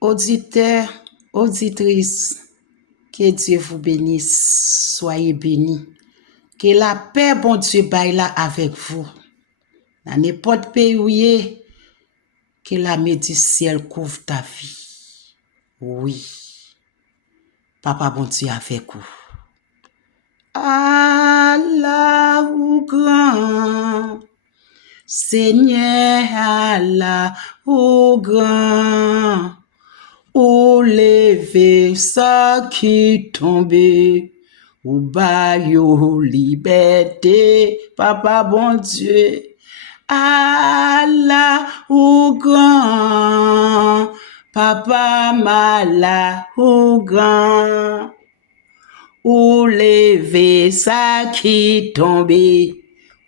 Auditeurs, auditrices, que Dieu vous bénisse, soyez bénis. Que la paix, bon Dieu, baille là avec vous. Dans n'importe pays où vous êtes, que la main du ciel couvre ta vie. Oui, Papa bon Dieu avec vous. Allah ou grand, Seigneur Allah ou grand, ou lever ça qui tombe, ou bayo liberté, Papa bon Dieu. Allah ou grand, Papa mala ou grand, ou lever ça qui tombe,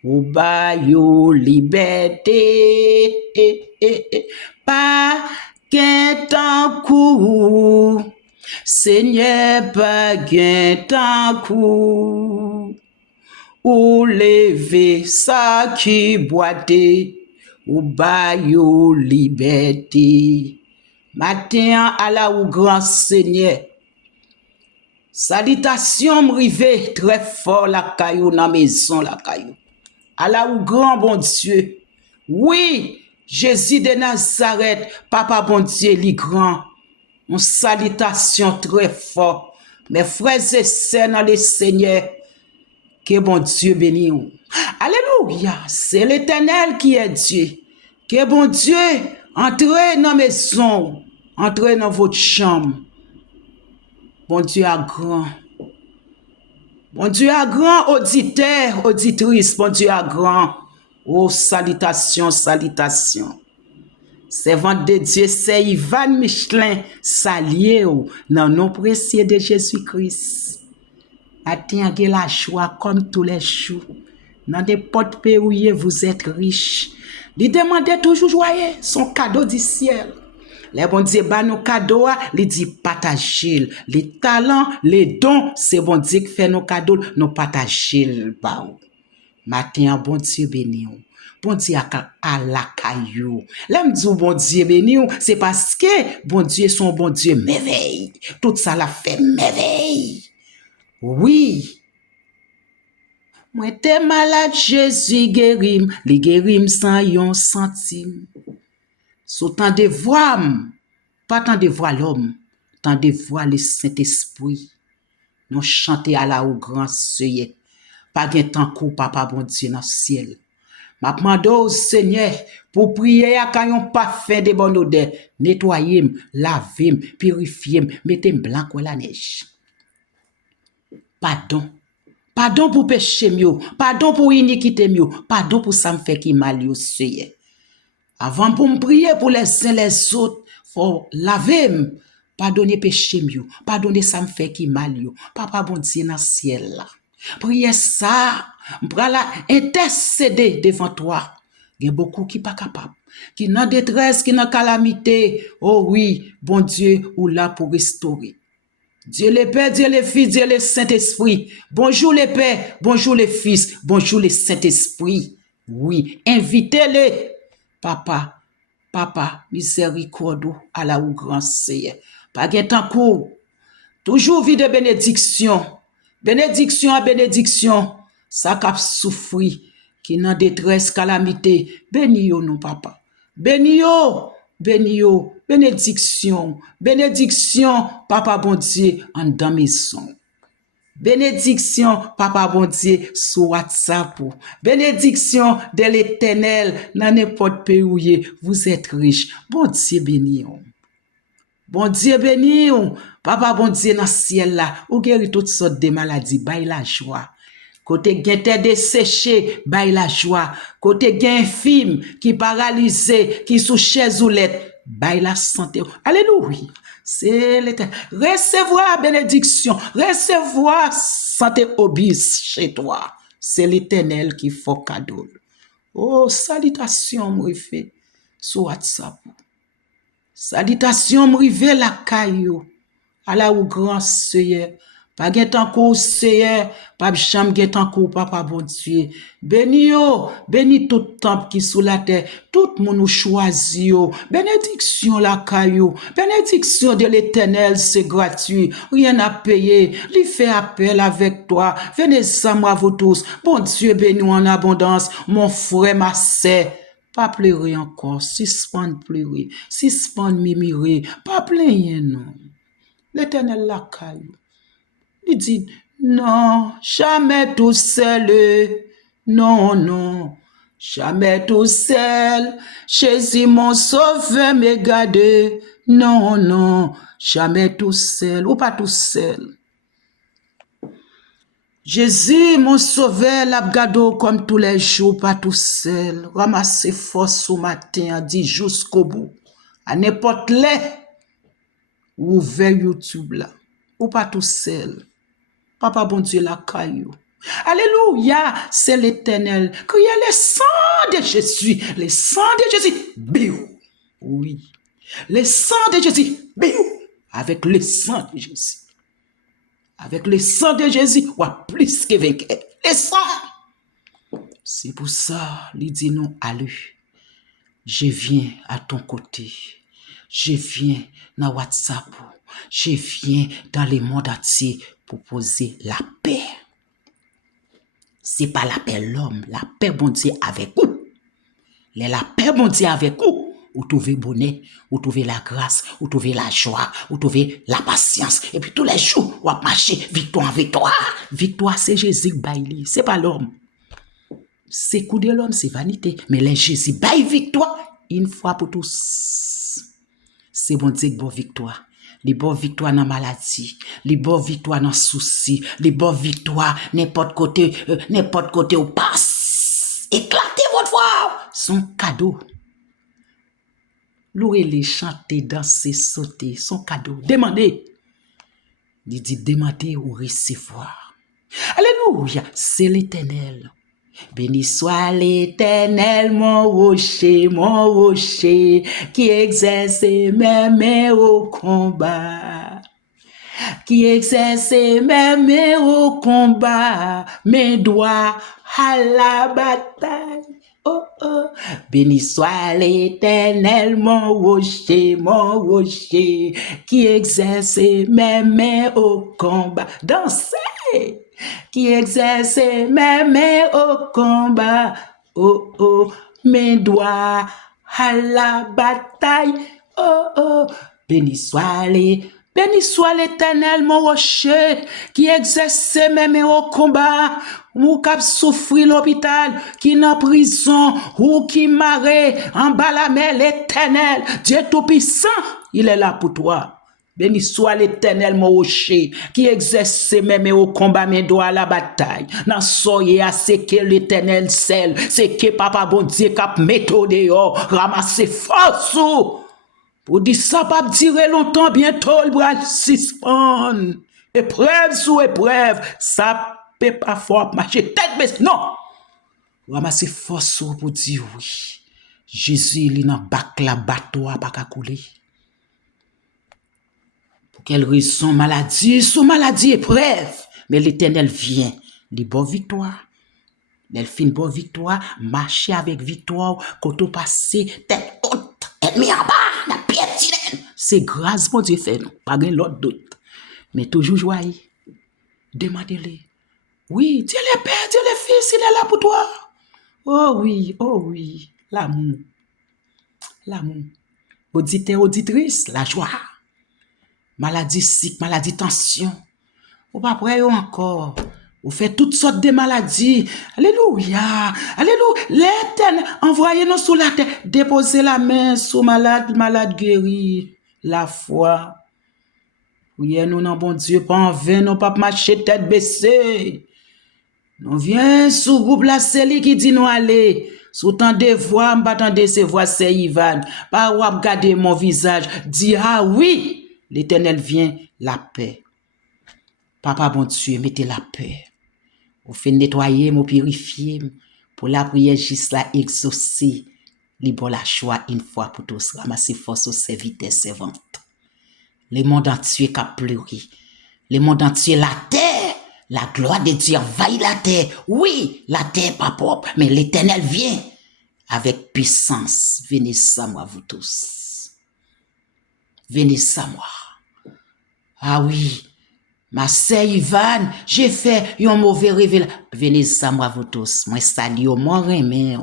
ou bayo liberté, pas qu'un temps court, Seigneur pas qu'un temps court, ou lever ça qui boite, ou bayo liberté. Matin à la ou grand Seigneur, salutation m'rive très fort la caillou dans maison la caillou. À la ou grand bon Dieu. Oui, Jésus de Nazareth, Papa bon Dieu, li grand. Une salutation très fort. Mes frères et sœurs dans le Seigneur, que bon Dieu bénisse. Alléluia, c'est l'Éternel qui est Dieu. Que bon Dieu entrez dans la maison, entrez dans votre chambre. Bon Dieu a grand. Bon Dieu a grand, auditeur, auditrice, bon Dieu a grand. Oh, salutations, salutations. Servant de Dieu, c'est Ivan Michelin, salié dans le nom précieux de Jésus-Christ. Attendez la joie comme tous les jours. Dans n'importe pays où vous êtes riche. Il demande toujours joyeux, son cadeau du ciel. Les bon Dieu ba nos cadeaux, il dit partager. Les talents, les dons, c'est bon Dieu qui fait nos cadeaux, nous partager. Matin, bon Dieu béni. Bon Dieu à la caillou. L'aime dit bon Dieu béni, c'est parce que bon Dieu son bon Dieu merveille. Tout ça l'a fait merveille. Oui. Moi t'es malade, Jésus guérim, li guérim sans yon centime. So tant de voix, pas tant de voix l'homme, tant de voix le Saint-Esprit. Nous chanter à la ou grand Seigneur. Pas gen tant coup papa bon Dieu dans le ciel. M'a demandé au Seigneur pour prier à quand yon pas fait de bonne odeur, nettoyer, laver, purifier, mettre blanc comme la neige. Pardon. Pardon pour péché mieux, pardon pour iniquité mieux, pardon pour ça me fait qui mal yo Seigneur. Avant pour me prier pour les uns les autres, faut laver, pardonner péché mieux, pardonner ça me fait qui mal yo. Papa bon Dieu dans ciel là. Priez ça, m'prala intercéder devant toi. Il y a beaucoup qui pas capable, qui dans détresse, qui dans calamité. Oh oui, bon Dieu ou là pour restaurer. Dieu le Père, Dieu le Fils, Dieu le Saint-Esprit. Bonjour le Père, bonjour le Fils, bonjour le Saint-Esprit. Oui, invitez-les. Papa, miséricorde à la ou grand Seigneur. Pas gen temps court. Toujours vie de bénédiction. Bénédiction à bénédiction. Ça cap souffri, qui nan détresse, calamité. Béni yo non, papa. Béni yo. Béni yo, bénédiction, bénédiction, papa bon Dieu, en dans maison. Bénédiction, papa bon Dieu, sur WhatsApp. Bénédiction de l'Éternel, dans n'importe pays où vous êtes riche. Bon Dieu béni. Bon Dieu béni, papa bon Dieu dans le ciel là, ou guéri toutes sortes de maladies, baille la joie. Côté gen tête desséché, baille la joie. Côté gen infime, qui paralysé, qui sous chaise oulette, baille la santé. Alléluia. C'est l'Éternel. Recevoir bénédiction, recevoir santé obis chez toi. C'est l'Éternel qui fait cadeau. Oh, salutation, m'rive sur WhatsApp. Salutation, m'rive la caillou. À la ou grand Seigneur. Pas gen tankou Seigneur, pas cham gen tankou papa bon Dieu. Béni yo, béni tout temple qui sous la terre, tout moun ou choisi yo. Bénédiction la caillou, bénédiction de l'Éternel, c'est gratuit, rien à payer. Lui fait appel avec toi. Venez ensemble à vous tous. Bon Dieu béni en abondance, mon frère, ma sœur. Pas pleurer encore, suspend pleurer, suspend mimirer, pas plaigner non. L'Éternel la caillou. Il dit, non, jamais tout seul. Non, non, jamais tout seul. Jésus mon sauveur me garde. Non, non, jamais tout seul. Ou pas tout seul. Jésus mon sauveur l'a gardé comme tous les jours, pas tout seul. Ramassez force au matin, dit jusqu'au bout. À n'importe l'heure, ouvert YouTube là. Ou pas tout seul. Papa bon Dieu la caillou. Alléluia, c'est l'Éternel. Criez le sang de Jésus. Le sang de Jésus. Biou. Oui. Le sang de Jésus. Biou. Avec le sang de Jésus. Avec le sang de Jésus, ou plus que vainqueur. Le sang. C'est pour ça, il dit non, allez. Je viens à ton côté. Je viens dans WhatsApp. Je viens dans le monde entier pour poser la paix. C'est pas la paix l'homme, la paix bon Dieu avec vous. La paix bon Dieu avec vous. Vous trouvez bonheur, vous trouvez la grâce, vous trouvez la joie, vous trouvez la patience. Et puis tous les jours, vous marchez victoire, victoire. Victoire, c'est Jésus baili, c'est pas l'homme. C'est coup de l'homme, c'est vanité. Mais les Jésus baille victoire, une fois pour tous. C'est bon Dieu bon victoire. Les bonnes victoires dans maladie, les bonnes victoires dans souci, les bonnes victoires n'importe côté où passe. Éclatez votre voix. Son cadeau. Louez les chanter, danser, sauter, son cadeau. Demandez. Il dit demandez ou recevoir. Alléluia, c'est l'Éternel. Béni soit l'Éternel, mon rocher, qui exerce mes mains au combat. Qui exerce mes mains au combat, mes doigts à la bataille. Oh, oh. Béni soit l'Éternel, mon rocher, qui exerce mes mains au combat. Dansez! Qui exerce mes mains au combat. Oh, oh, mes doigts à la bataille. Oh, oh, béni soit l'Éternel, mon rocher, qui exerce mes mains au combat. Ou qui souffre l'hôpital, qui est en prison, ou qui marre en bas la mer, l'Éternel, Dieu Tout-Puissant, il est là pour toi. Béni soit l'Éternel, mon rocher, qui exerce mes mains au combat, mes doigts à la bataille. Dans soyez à ce que l'Éternel seul, c'est que papa bon Dieu cap méthode ramasser force. Pour dire ça, pas durer longtemps, bientôt le bras suspend. Épreuve sous épreuve, ça peut pas fort marcher tête baisse. Non! Ramasser force pour dire oui. Jésus, il est dans bac la bateau à pas couler. Quelle raison maladie, sous maladie épreuve, mais l'Éternel vient, les bonnes victoires. Elle fait une bonne victoire, marcher avec victoire, quand on passe tête haute, ennemi en bas, la piétine. C'est grâce mon Dieu fait, non, pas de l'autre doute. Mais toujours joyeux, demandez-le. Oui, Dieu le Père, Dieu le Fils, il est là pour toi. Oh oui, l'amour. L'amour. Auditeur, auditrice, la joie. Maladie sick, maladie tension. Ou pas prêt encore. Vous faites toutes sortes de maladies. Alléluia. Alléluia. L'Éternel, envoyez-nous sous la terre. Déposez la main sur malade, malade guéri. La foi. Priez-nous dans bon Dieu, pas en vain, non pas marcher tête baissée. Nous viens sous groupe la celle qui dit nous aller. Sous tant de voix, m'attendez ces voix, c'est Ivan. Pas ou regarder mon visage. Dis ah oui. L'Éternel vient, la paix. Papa bon Dieu, mettez la paix. Vous faites nettoyer, vous purifier. Pour la prière, juste la exaucer. Libre la choix une fois pour tous. Ramasser force aux serviteurs, servantes. Le monde entier qui a pleuré. le monde entier, la terre, la gloire de Dieu envahit la terre. Oui, la terre pas propre, mais l'Éternel vient avec puissance. Venez ça, moi, vous tous. Venez ça, moi. Ah oui, ma sœur Yvonne, j'ai fait un mauvais révél. Venez ça, moi, vous tous. Moi, salue, moi, remets.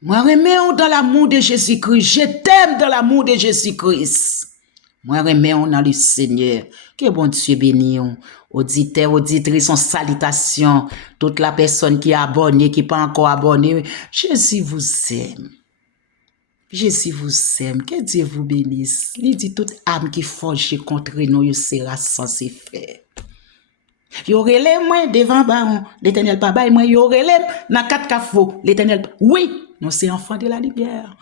Moi, remets dans l'amour de Jésus-Christ. Je t'aime dans l'amour de Jésus-Christ. Moi, remets dans le Seigneur. Que bon Dieu bénisse. Auditeurs, auditrices, en salutation. Toute la personne qui est abonnée, qui n'est pas encore abonnée. Jésus vous aime. Jésus vous aime. Que Dieu vous bénisse. Il dit toute âme qui forge contre nous, sera censé faire. Y aurait les moins devant baron, l'Éternel pas bail moi y aurait les dans quatre cafos, l'Éternel oui, nous c'est enfant de la lumière.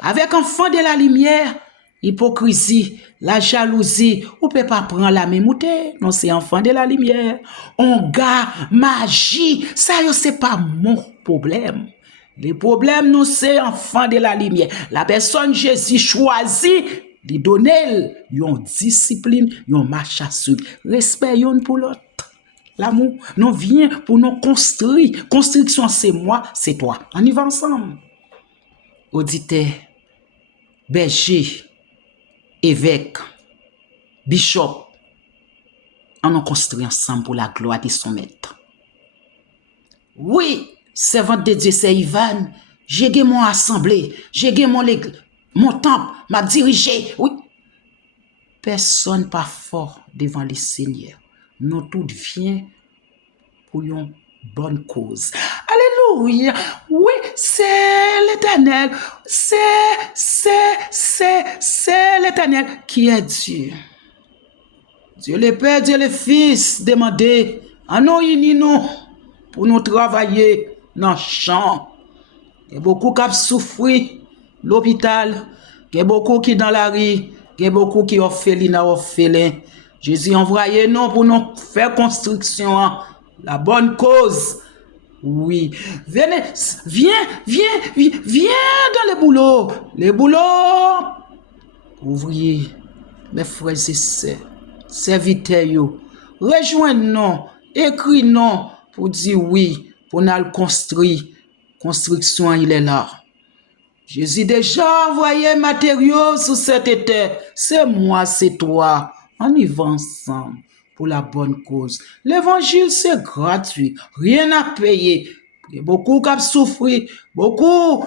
Avec enfant de la lumière, hypocrisie, la jalousie, ou peut pas prendre la même moutée, non c'est enfant de la lumière. On gars, magie, ça yo c'est pas mon problème. Le problème nous c'est enfant de la lumière. La personne Jésus choisit de donner yon discipline, yon marche à suivre, respect yon pour l'autre. L'amour, nous vient pour nous construire. Construction, c'est moi, c'est toi. On y va ensemble. Auditeur, berger, évêque, bishop, on nous construit ensemble pour la gloire de son maître. Oui, servante de Dieu, c'est Ivan. J'ai gagné mon assemblée, j'ai gagné mon temple, m'a dirigé. Oui. Personne pas fort devant le Seigneur. Nous tous vient pour une bonne cause. Alléluia. Oui, c'est l'Éternel. C'est l'Éternel qui est Dieu. Dieu le Père, Dieu le Fils, demandez à nous unis nous pour nous travailler dans le champ. Il y a beaucoup qui souffrent l'hôpital, il y a beaucoup qui dans la rue, il y a beaucoup qui orphelin. Jésus envoyé nous pour nous faire construction, la bonne cause. Oui, venez, viens dans le boulot. Les boulots, ouvriers, mes frères et sœurs, serviteurs, rejoignez-nous, écrivez-nous pour dire oui, pour nous construire. Construction, il est là. Jésus déjà envoyé matériaux sur cette terre. C'est moi, c'est toi. On y va ensemble pour la bonne cause. L'évangile, c'est gratuit. Rien à payer. Il y a beaucoup qui souffrent. Beaucoup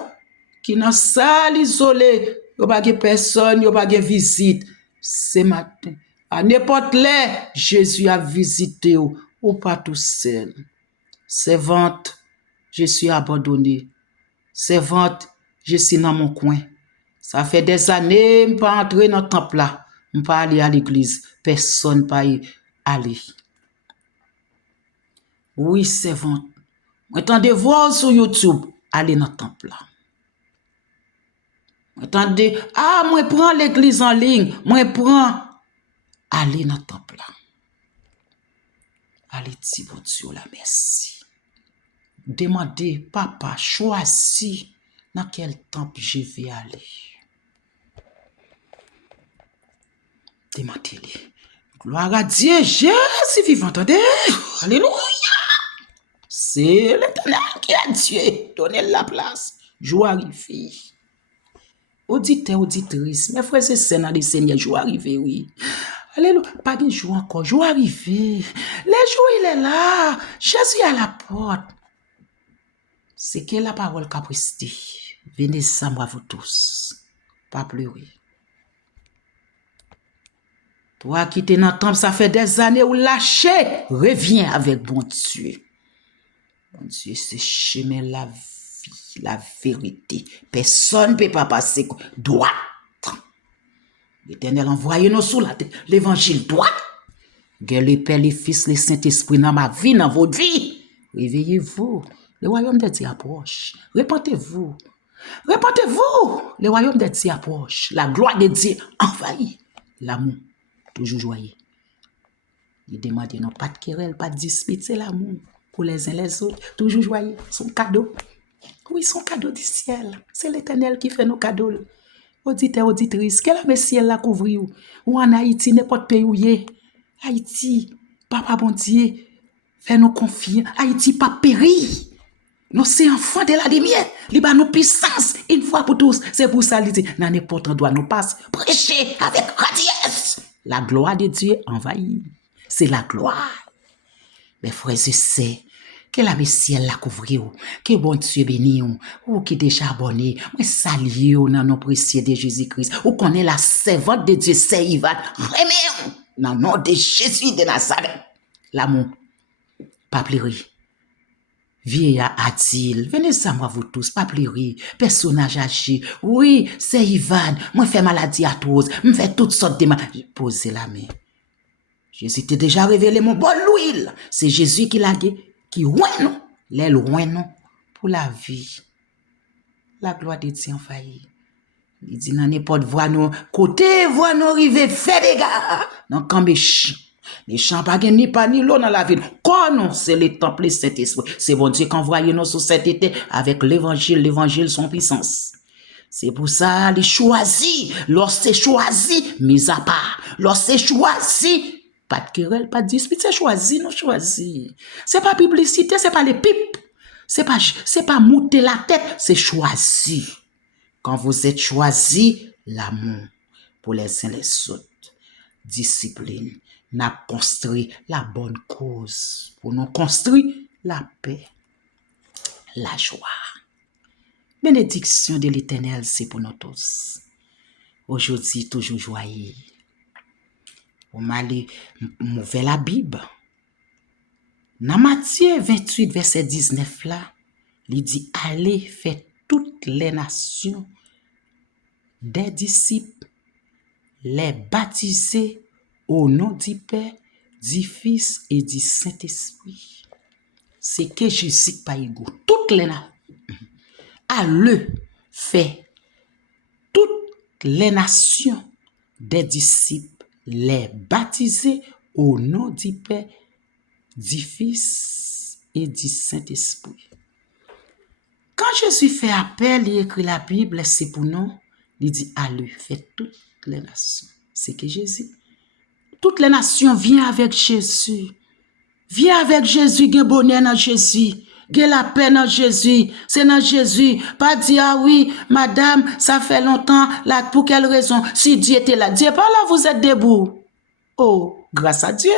qui dans salle isolée. Il n'y a pas de personne, il n'y a pas de visite. Ce matin, à n'importe l'heure, Jésus a visité ou pas tout seul. Servante, je suis abandonné. Servante, je suis dans mon coin. Ça fait des années, je ne pas entrer dans le temple là. Je ne pas aller à l'église. Personne ne peut y aller. Oui, servante. Attendez voir sur YouTube. Allez dans le temple là. Attendez, moi prends l'église en ligne. Moi prends. Allez dans le temple là. Allez dire bon Dieu la merci. Demandez, papa, choisis dans quel temple je vais aller. Demandez-les. Gloire à Dieu, Jésus vivant, entendez? Alléluia. C'est l'Éternel qui a Dieu. Donnez la place. Jour arrivé. Auditeur, auditrice, mes frères et sœurs dans le Seigneur, jour arrivé, oui. Alléluia. Pas de jour encore, jour arrivé. Le jour, il est là. Jésus est à la porte. C'est que la parole qu'a prestée. Venez ça, moi, vous tous. Pas pleurer. Toi qui t'es dans le temple, ça fait des années où lâché. Reviens avec bon Dieu. Bon Dieu, c'est chemin la vie, la vérité. Personne ne peut pas passer droite. L'Éternel envoie-nous sous la terre. L'évangile droit. Guerre le Père, le Fils, le Saint-Esprit dans ma vie, dans votre vie. Réveillez-vous. Le royaume de Dieu approche. Répentez-vous. Répentez-vous. Le royaume de Dieu approche. La gloire de Dieu envahit. L'amour, toujours joyeux. Il demande non, pas de querelle, pas de dispute, c'est l'amour. Pour les uns les autres, toujours joyeux. Son cadeau. Oui, son cadeau du ciel. C'est l'Éternel qui fait nos cadeaux. Auditeur, auditrice, quel est le ciel là couvrir ou en Haïti, n'importe pays où y est. Haïti, papa bon Dieu, fais-nous confiance. Haïti pas péri. Nous c'est enfants de la lumière. Il a nous puissance une fois pour tous. C'est pour ça qu'il dit, dans n'importe endroit nous passe, prêcher avec radiesse. La gloire de Dieu envahit. C'est la gloire. Mes frères et sœurs, que la ciel la couvre ou, que bon Dieu béni ou qui déjà abonné, moi salue ou dans nom précieux de Jésus-Christ, ou connaît la servante de Dieu, c'est Ivan, remets dans le nom de Jésus de Nazareth. L'amour, pas pleurer. Vieillard a-t-il, venez ça moi vous tous, pas pleurer, personnage âgé, oui, c'est Ivan, moi fait maladie à tous, me fait toutes sortes de maladies. Posez la main. Jésus t'a déjà révélé mon bon l'huile. C'est Jésus qui l'a dit, qui loin non, les loin non, pour la vie. La gloire de Dieu en failli. Il dit, dans n'importe voie nous, côté voie nous rive, fait des gars. Non, quand méchant. Méchant pas ni pas ni l'eau dans la ville. Quoi non, c'est le temple de Saint-Esprit. C'est bon Dieu qui envoie nous sur cette été avec l'évangile son puissance. C'est pour ça, les choisi, lorsque choisi, mis à part, lorsque choisi, pas de querelle, pas de dispute, c'est choisi, non choisi. C'est pas publicité, c'est pas les pipes, c'est pas monter la tête, c'est choisi. Quand vous êtes choisi, l'amour pour les uns les autres, discipline, n'a construit la bonne cause, pour nous construire la paix, la joie. Bénédiction de l'Éternel, c'est pour nous tous. Aujourd'hui, toujours joyeux. On m'a lu la Bible. Dans Matthieu 28, verset 19 là, il dit, allez faire toutes les nations des disciples, les baptiser au nom du Père, du Fils et du Saint-Esprit. C'est que Jésus pas égo. Toutes les nations. Allez faire toutes les nations des disciples, les baptiser au nom du Père, du Fils et du Saint-Esprit. Quand Jésus fait appel, il écrit la Bible, c'est pour nous, il dit allez faire toutes les nations. C'est que Jésus. Toutes les nations viennent avec Jésus. Viens avec Jésus, gain bonheur dans Jésus. Gain la paix dans Jésus. C'est dans Jésus. Pas dire, ah oui, madame, ça fait longtemps. Là, pour quelle raison? Si Dieu était là. Dieu pas là, vous êtes debout. Oh, grâce à Dieu.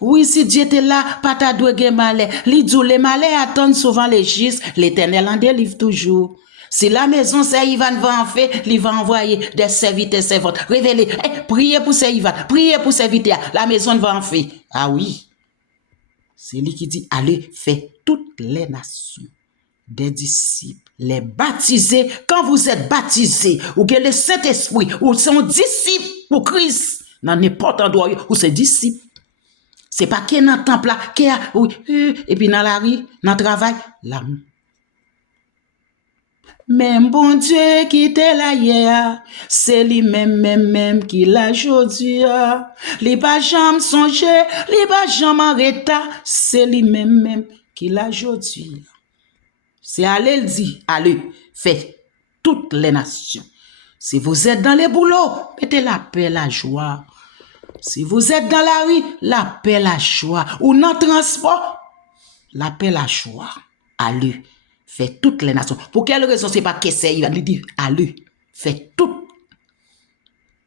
Oui, si Dieu était là, pas ta doué gain malais. Les malais attendent souvent les justes. L'Éternel en délivre toujours. Si la maison c'est Ivan va en faire, il va envoyer des serviteurs, servantes. Révélez, priez pour ces Ivan, priez pour serviteurs. La maison va en faire. Ah oui. C'est lui qui dit, allez, faites toutes les nations des disciples, les baptiser. Quand vous êtes baptisés, ou que le Saint-Esprit, ou sont disciples pour Christ, dans n'importe endroit où c'est disciples. C'est pas qu'il y a dans le temple là, qu'il y a, oui, et puis dans la rue, dans le travail, l'amour. Même bon Dieu qui était là hier, c'est lui-même qui l'a aujourd'hui. Les pas jamais songé, les pas jamais arrêté, c'est lui-même qui l'a aujourd'hui. C'est aller le dit, allez, faites toutes les nations. Si vous êtes dans les boulots, mettez la paix, la joie. Si vous êtes dans la rue, la paix, la joie. Ou dans le transport, la paix, la joie. Allez. Fait toutes les nations. Pour quelle raison c'est pas que c'est, il va lui dire, allez, fait toutes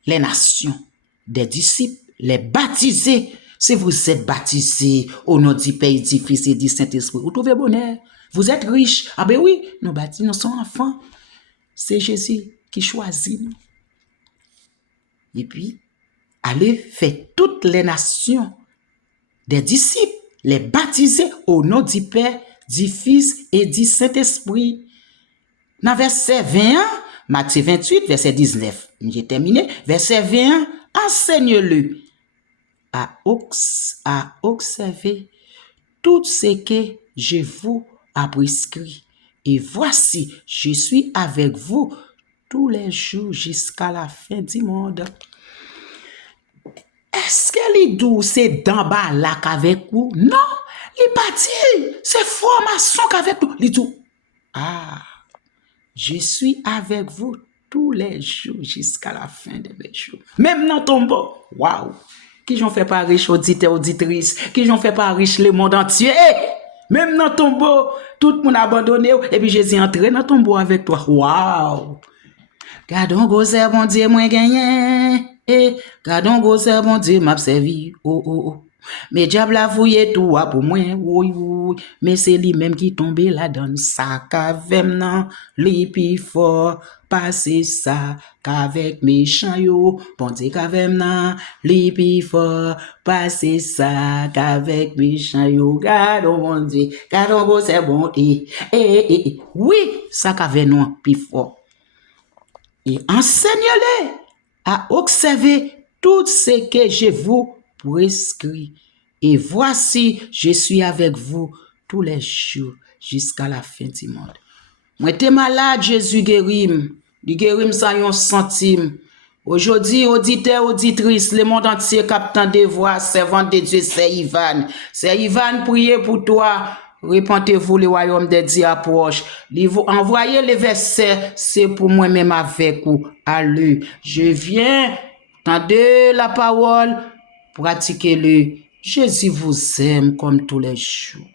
les nations des disciples, les baptiser. Si vous êtes baptisés au nom du Père, du Fils et du Saint-Esprit, vous trouvez bonheur. Vous êtes riches. Ah ben oui, nous baptisons, nous sommes enfants. C'est Jésus qui choisit nous. Et puis, allez, fait toutes les nations des disciples, les baptiser au nom du Père, du Fils et du Saint-Esprit. Dans verset 21, Matthieu 28, verset 19, j'ai terminé, verset 21, enseigne-le à observer tout ce que je vous ai prescrit. Et voici, je suis avec vous tous les jours jusqu'à la fin du monde. Est-ce que les doux c'est d'en bas là qu'avec vous? Non! Il pas dit, c'est formation qu'avec nous. Il dit, ah, je suis avec vous tous les jours jusqu'à la fin de mes jours. Même dans ton tombeau. Waouh! qui j'en fait pas riche auditeur, auditrice, qui j'en fait pas riche le monde entier. Même dans ton tombeau, tout le monde abandonné, et puis Jésus entré dans ton tombeau avec toi. Waouh! Gardons gros bon Dieu, moi gagné. Gardons gros bon Dieu, m'a servi. Oh, oh, oh. Mais diable a fouillé tout pour moi, oui, oui. Mais c'est lui-même qui tombe là dans sa caverne, non. Li pi fort, passer ça, qu'avec méchant yo. Bon Dieu, caverne, non. Li pi fort, passer ça, qu'avec méchant yo. Gardons bon Dieu, gardons gros bon Dieu. Oui, ça caverne, non, pi fort. Et enseignez-les à observer tout ce que je vous prescris. Et voici, je suis avec vous tous les jours jusqu'à la fin du monde. Moi, t'es malade, Jésus guérim. Il guérim sans un centime. Aujourd'hui, auditeurs, auditrices, le monde entier captant des voix, servant de Dieu, c'est Ivan. C'est Ivan, priez pour toi. Répentez-vous, le royaume de Dieu approche. Envoyez les versets, c'est pour moi-même avec vous. Allez, je viens, tendez la parole, pratiquez-le. Jésus vous aime comme tous les jours.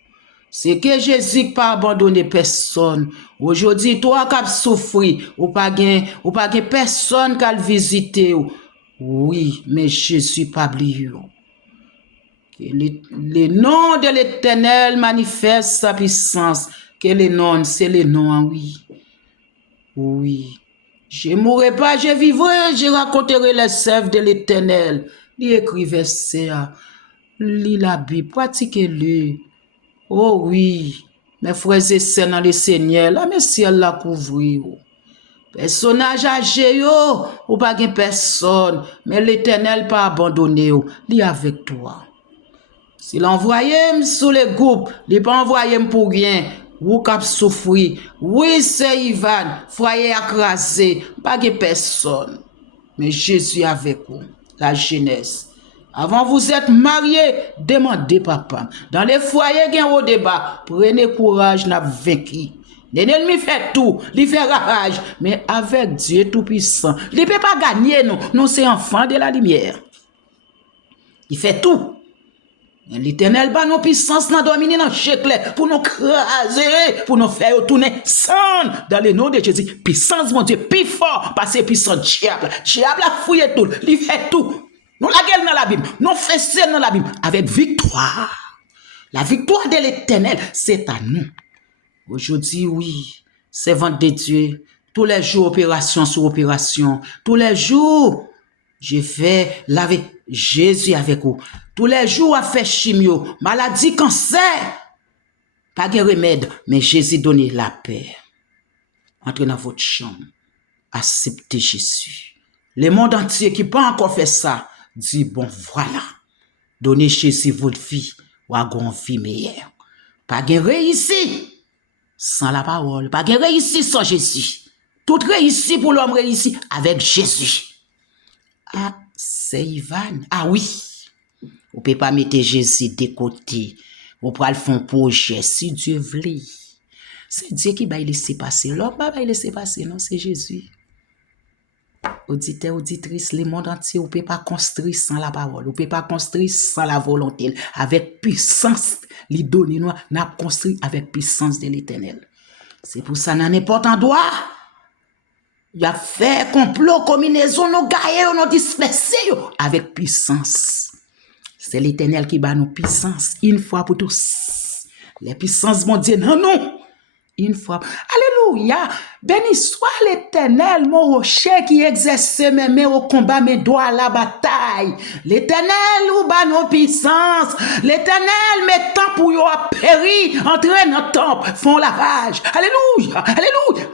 C'est que Jésus pas abandonné personne. Aujourd'hui, toi qui as souffert, ou pas gain personne qui a visité. Oui, mais Jésus pas oublié. Que le nom de l'Éternel manifeste sa puissance. Que le nom, c'est le nom, oui. Oui. Je ne mourrai pas, je vivrai, je raconterai les œuvres de l'Éternel. Il écrivait ça. Lis la Bible, pratiquez-le. Oh oui, mes frères et sœurs dans le Seigneur, la Messie l'a couvri. Personnage âgé, ou pas de personne, mais l'Éternel pas abandonné, il est avec toi. S'il envoyait sous les groupes, il pas envoyé pour rien. Ou cap souffrir. Oui, c'est Ivan, foyer écrasé, pas de personne. Mais Jésus est avec vous, la jeunesse. Avant vous êtes marié, demandez papa. Dans les foyers qui sont au débat, prenez courage, n'a vaincu. L'ennemi fait tout, il fait rage, mais avec Dieu tout-puissant, il ne peut pas gagner, non. Nous, c'est enfants de la lumière. Il fait tout. L'Éternel bat nos puissances, nous dominer dans le pour nous craser, pour nous faire tourner sans dans le nom de Jésus. Puissance, mon Dieu, plus fort, parce que puissance diable. Diable a fouillé tout, il fait tout. Nous la gueule dans la Bible, nous faisons dans la Bible avec victoire. La victoire de l'Éternel, c'est à nous. Aujourd'hui, oui, c'est vent de Dieu. Tous les jours, opération sur opération. Tous les jours, je fais laver Jésus avec vous. Tous les jours, à faire chimio, maladie, cancer. Pas de remède, mais Jésus donne la paix. Entrez dans votre chambre. Acceptez Jésus. Le monde entier qui n'a pas encore fait ça, dit bon, voilà. Donnez Jésus votre vie, ou à une vie meilleure. Pas de réussite sans la parole. Pas de réussite sans Jésus. Tout réussi pour l'homme réussi avec Jésus. Ah, c'est Ivan. Ah oui. Vous ne pouvez pas mettre Jésus de côté. Vous pouvez le faire un projet si Dieu veut. C'est Dieu qui va laisser passer. L'homme va laisser passer, non, c'est Jésus. Auditeur, auditrice, le monde entier, vous ne pouvez pas construire sans la parole. Vous ne pouvez pas construire sans la volonté. Avec puissance, les données, nous avons construit avec puissance de l'Éternel. C'est pour ça, dans n'importe endroit, il y a fait complot, combinaison, nous gagnons, nous dispersés avec puissance. C'est l'Éternel qui bat nos puissances une fois pour tous. Les puissances vont dire non, non. Une fois. Alléluia. Béni soit l'Éternel, mon rocher qui exerce mes mains au combat, mes doigts à la bataille. L'Éternel ou bat nos puissances. L'Éternel met temps pour y périr, entrer dans le temple, font la rage. Alléluia. Alléluia.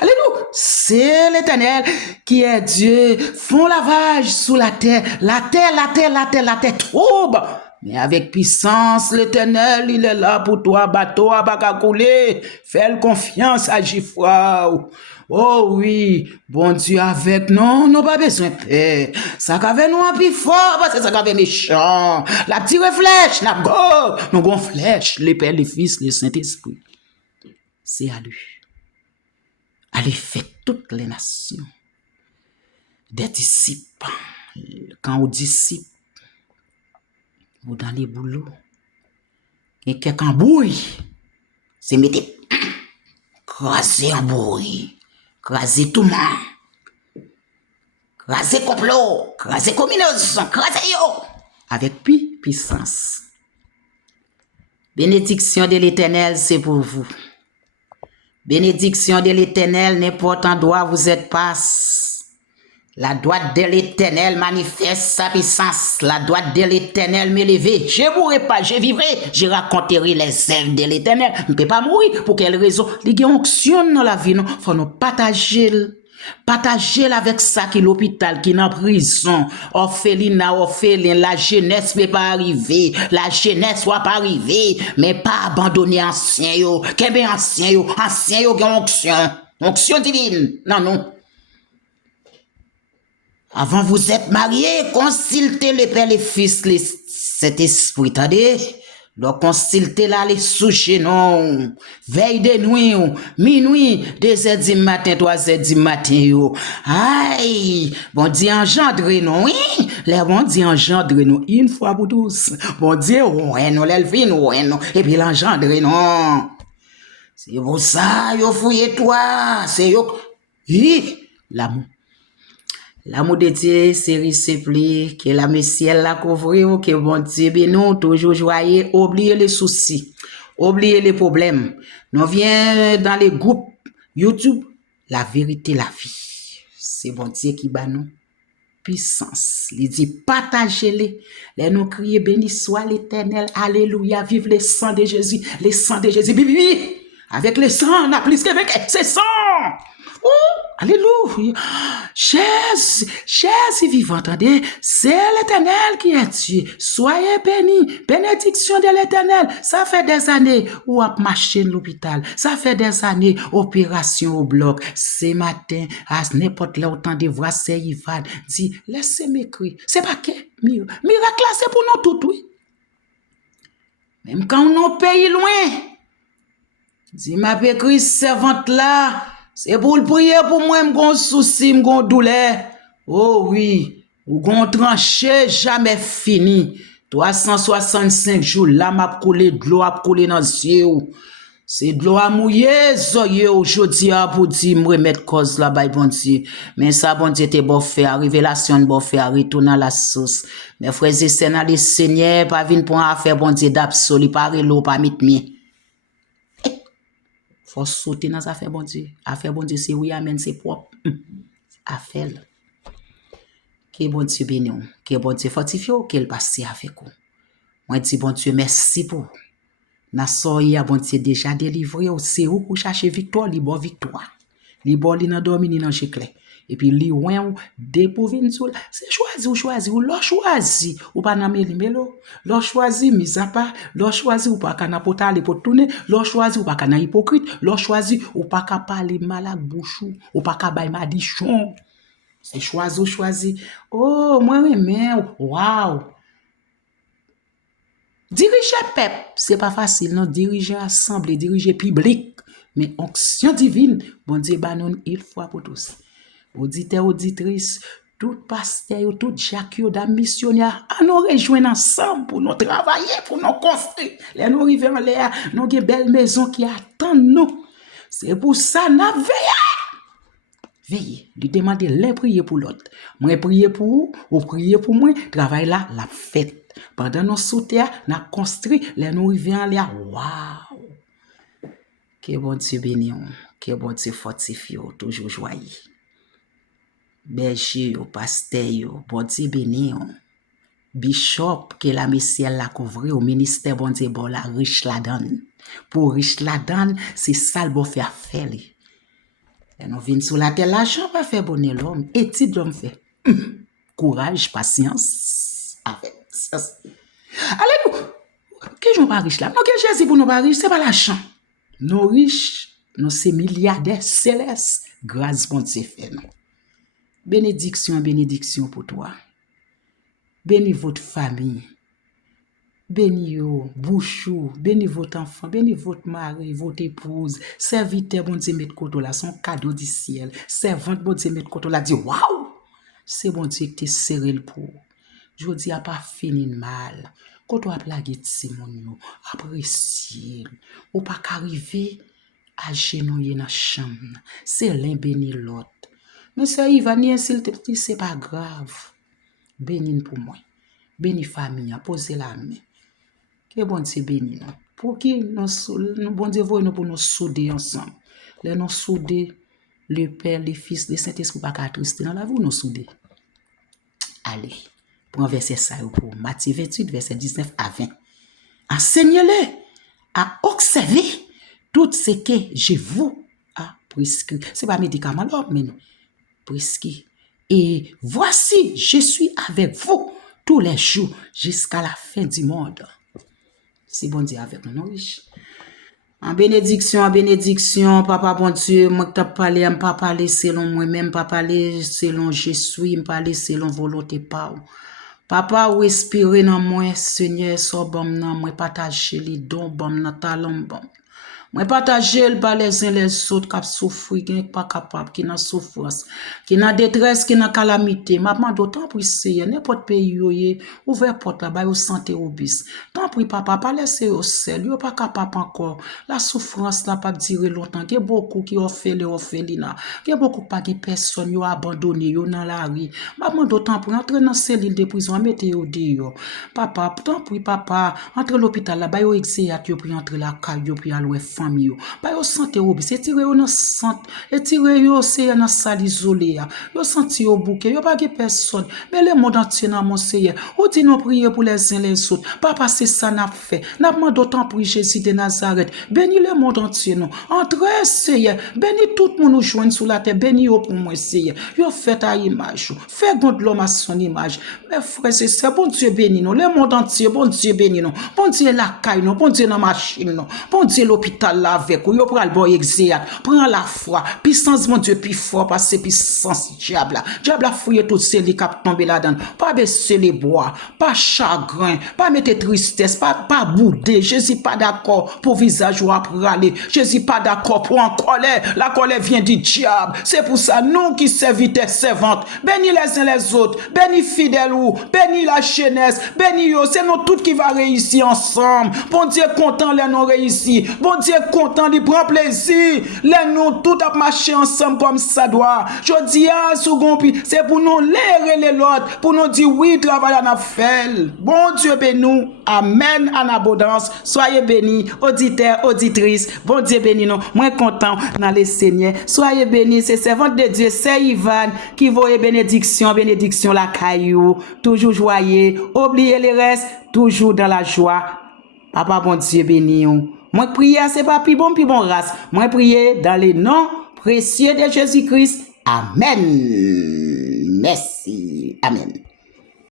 Alléluia. C'est l'Éternel qui est Dieu. Font lavage sous la terre. La terre trouble. Mais avec puissance, l'Éternel, il est là pour toi, bateau à pas couler. Fais confiance à Gifra. Oh oui, bon Dieu avec nous, nous pas besoin de paix. Ça qu'avait nous un plus fort, parce que ça qu'avait méchant. La petite flèche, la go, nous avons flèche, les pères, les fils, le Saint-Esprit. C'est à lui. Allez, faites toutes les nations des disciples. Quand aux disciples, ou dans les boulots, et quelques embrouilles, c'est mettre craser embrouille, craser tout le monde, craser complot, craser communisme, craser yo, avec puissance. Bénédiction de l'Éternel, c'est pour vous. Bénédiction de l'Éternel, n'importe endroit vous êtes passe. La droite de l'Éternel manifeste sa puissance. La droite de l'Éternel m'élève. Je ne mourrai pas, je vivrai. Je raconterai les œuvres de l'Éternel. Je ne peux pas mourir. Pour quelle raison? Il y a une onction dans la vie. Il faut nous partager. Partager avec ça qui l'hôpital, qui est en prison. Orphelinat, orphelin, la jeunesse ne peut pas arriver. La jeunesse ne va pas arriver. Mais pas abandonner ancien yo. Qu'est-ce que ancien yo? Ancien yo qui a onction. Onction divine. Non, non. Avant vous êtes mariés, consultez le Père, le Fils, cet esprit, attendez. Donc, consultez là les souches, non. Veille de nuit, minuit, 2h du matin, 3h du matin, yo. Aïe, bon Dieu engendre, non, oui. Les bon Dieu engendre, non. Une fois pour tous. Bon Dieu, ouais, non, l'elvin, ouais, non. Et puis l'engendre, non. C'est pour ça, yo fouillez toi. C'est yo. Hi, l'amour. L'amour de Dieu, c'est recevoir, que la ciel la couvre, que bon Dieu, ben nous, toujours joyeux, oubliez les soucis, oubliez les problèmes. Nous viens dans les groupes YouTube, la vérité, la vie. C'est bon Dieu qui bat nous puissance. Il dit, partagez-les. Les nous crier, béni soit l'Éternel, alléluia, vive le sang de Jésus, le sang de Jésus, bibi, avec le sang, on a plus qu'avec, c'est sang. Oh, alléluia. Chers vivants, entendez, c'est l'Éternel qui est Dieu. Soyez bénis. Bénédiction de l'Éternel. Ça fait des années où a marché l'hôpital. Ça fait des années opération au bloc. Ce matin, à n'importe là, autant de voix, c'est Ivan. Dit, laissez-moi crier. C'est pas que miracle là, c'est pour nous tout, oui. Même quand on pays loin. Dit, ma pécris servante là. C'est pour le prier pour moi, m'gon souci, m'gon douleur. Oh oui, ou gon tranché jamais fini. 365 jours, là m'a coulé de l'eau, a coulé dans les yeux. C'est de l'eau à mouiller, zoye aujourd'hui pour dire me remettre cause là bas bon Dieu. Mais ça bon Dieu te bon fait, révélation bon fait, retourner à la source. Mes frères et sœurs, le Seigneur pas venir pour affaire bon Dieu d'absolu, pas l'eau, pas mitmi. Faut sauter dans affaire bon Dieu. Affaire bon Dieu, c'est oui, amen, c'est propre. Affaire. Que bon Dieu béni, que bon Dieu fortifie, qu'il passe avec vous. Moi, dis bon Dieu, merci pour. Na soya bon Dieu déjà délivré, c'est où pour chercher victoire, li bon victoire. Li bon li nan dormi, ni nan chikle. Et puis li ouin de pour venir sur c'est choisi ou l'on choisi ou pas nan melimelo l'on choisi mis à part l'on choisi ou pas kana potale pour tourner l'on choisi ou pas kana hypocrite l'on choisi ou pas ka parler malak bouchou ou pas ka bay madichon c'est choisi oh moi mais wow diriger peuple c'est pas facile non diriger assemblée diriger public mais onction divine bon Dieu banon il fois pour tous. Auditeurs, auditrices, tout pasteur, tout jacques, dame missionnaire, à nous rejoindre ensemble pour nous travailler, pour nous construire. Là, nous arrivons en l'air, nous avons une belle maison qui attend nous. C'est pour ça, nous veillons. Veillez, lui demander les prier pour l'autre. Moi, prier pour vous, ou prier pour moi, travail là, la fête. Pendant nos sous-terres, nous avons construit, là, nous arrivons en l'air. Waouh! Que bon Dieu béni, que bon Dieu fortifie, toujours joyeux. Berger, pasteur, bon Dieu béni, bishop, que la ciel la couvre, au ministère, bon Dieu, bon la riche la donne. Pour riche la donne, c'est ça le bon faire faire. Et nous venons sur la terre, l'argent va faire bonner l'homme, et ti l'homme fait. Courage, patience, avec ça. Allez, nous, que j'en pas riche là? Non, que Jésus pour nous pas riche, c'est pas l'argent. Nous riches, nous c'est milliardaires célestes, grâce bon Dieu fait nous. Bénédiction, bénédiction pour toi. Bénis votre famille. Bénis yo, bouchou, bénis votre enfant, bénis votre mari, votre épouse. Serviteur, bon Dieu, mettre côté là, son cadeau du ciel. Servante, bon Dieu, mettre côté là, dit waouh! C'est bon Dieu qui te serré le pour. Je dis, a pas fini de mal. quand on a plagué Simon, apprécier, ou pas qu'arriver à genouiller dans la chambre. C'est l'un béni l'autre. Mais ça, il va nier s'il te dit, c'est pas grave. Béni pour moi. Béni famille, posez la main. Que bon Dieu béni nous. Pour qui nous bon Dieu voit nous pour nous souder ensemble. Les nous souder, le Père, le Fils, le Saint-Esprit, pas qu'à triste dans la vie, nous souder. Allez, prends verset ça pour Matthieu 28, verset 19 à 20. Enseignez-les à observer tout ce que je vous a prescrit. Ce n'est pas médicament, mais prescrit. Et voici, je suis avec vous tous les jours jusqu'à la fin du monde. C'est bon Dieu avec nous, non, riche. En bénédiction, papa bon Dieu, moi qui t'ai parlé, je pas parler selon moi-même, pas parler selon je suis, pas parler selon volonté pas. Papa, ou respirer dans moi, Seigneur, so bon nan, moi partager les dons, bon nan talent bon. Moi partager le par les uns les autres qui souffrent, qui pas capable, qui dans souffrance, qui dans détresse, qui dans calamité. M'a demande autant pour essayer n'importe pays yoye, ouvert porte là-bas au santé au bis. Tant pis papa, pas laisser au sel, yo pas capable encore. La souffrance n'a pas durer longtemps. Il y a beaucoup qui ont fait les orphelinats. Il y a beaucoup pas de personnes qui ont abandonné yo dans la rue. M'a demande autant pour entrer dans cellule de prison, mettre yo dehors. Papa, tant pis papa, entre l'hôpital là-bas yo exéat yo pour entrer la caille yo pour aller famille yo. Ba yo santé au bis, tirer yo dans centre, et tirer yo c'est dans salle isolée. Yo senti yo bouquet, yo pas de personne. Mais le monde entier dans mon Seigneur. Ou dit nous prier pour les uns les autres. Papa, c'est ça n'a fait. N'a demandé autant pour Jésus de Nazareth. Bénis le monde entier nous. Entrez Seigneur, bénis tout le monde nous joindre sous la terre. Bénis yo pour moi Seigneur. Yo fait à image. Fais de l'homme à son image. Mes frères c'est bon Dieu bénis nous. Le monde entier, bon Dieu bénis nous. Bon Dieu la caille nous, bon Dieu dans machine nous. Bon Dieu l'hôpital là avec ou yo pral bon exéat. Prends la foi. Puissance mon Dieu plus fort parce que puissance diable. Diable a fouillé tout ce qui a tombé là-dedans. Pas baisser les bois, pas chagrin, pas mettre tristesse, pas bouder. Je suis pas d'accord pour visage ou après aller. Je suis pas d'accord pour en colère. La colère vient du diable. C'est pour ça, nous qui serviteurs servantes, bénis les uns les autres, bénis fidèles ou, bénis la jeunesse, bénis eux. C'est nous tous qui va réussir ensemble. Bon Dieu content, les nous réussir. Bon Dieu content, il prend plaisir. Les nous tous à marcher ensemble comme ça doit. Je dis à Sougonpi, c'est pour nous les l'autre, pour nous dire oui, travail en affaire. Bon Dieu bénis, amen en abondance. Soyez bénis, auditeurs, auditrices. Bon Dieu bénis nous. Moi content dans les Seigneur. Soyez bénis, c'est servante de Dieu, c'est Ivan qui voit bénédiction, bénédiction la caillou. Toujours joyeux, oubliez les restes, toujours dans la joie. Papa bon Dieu bénis. Moi prier, c'est pas plus bon race. Moi prier dans les noms précieux de Jésus-Christ. Amen. Merci. Amen.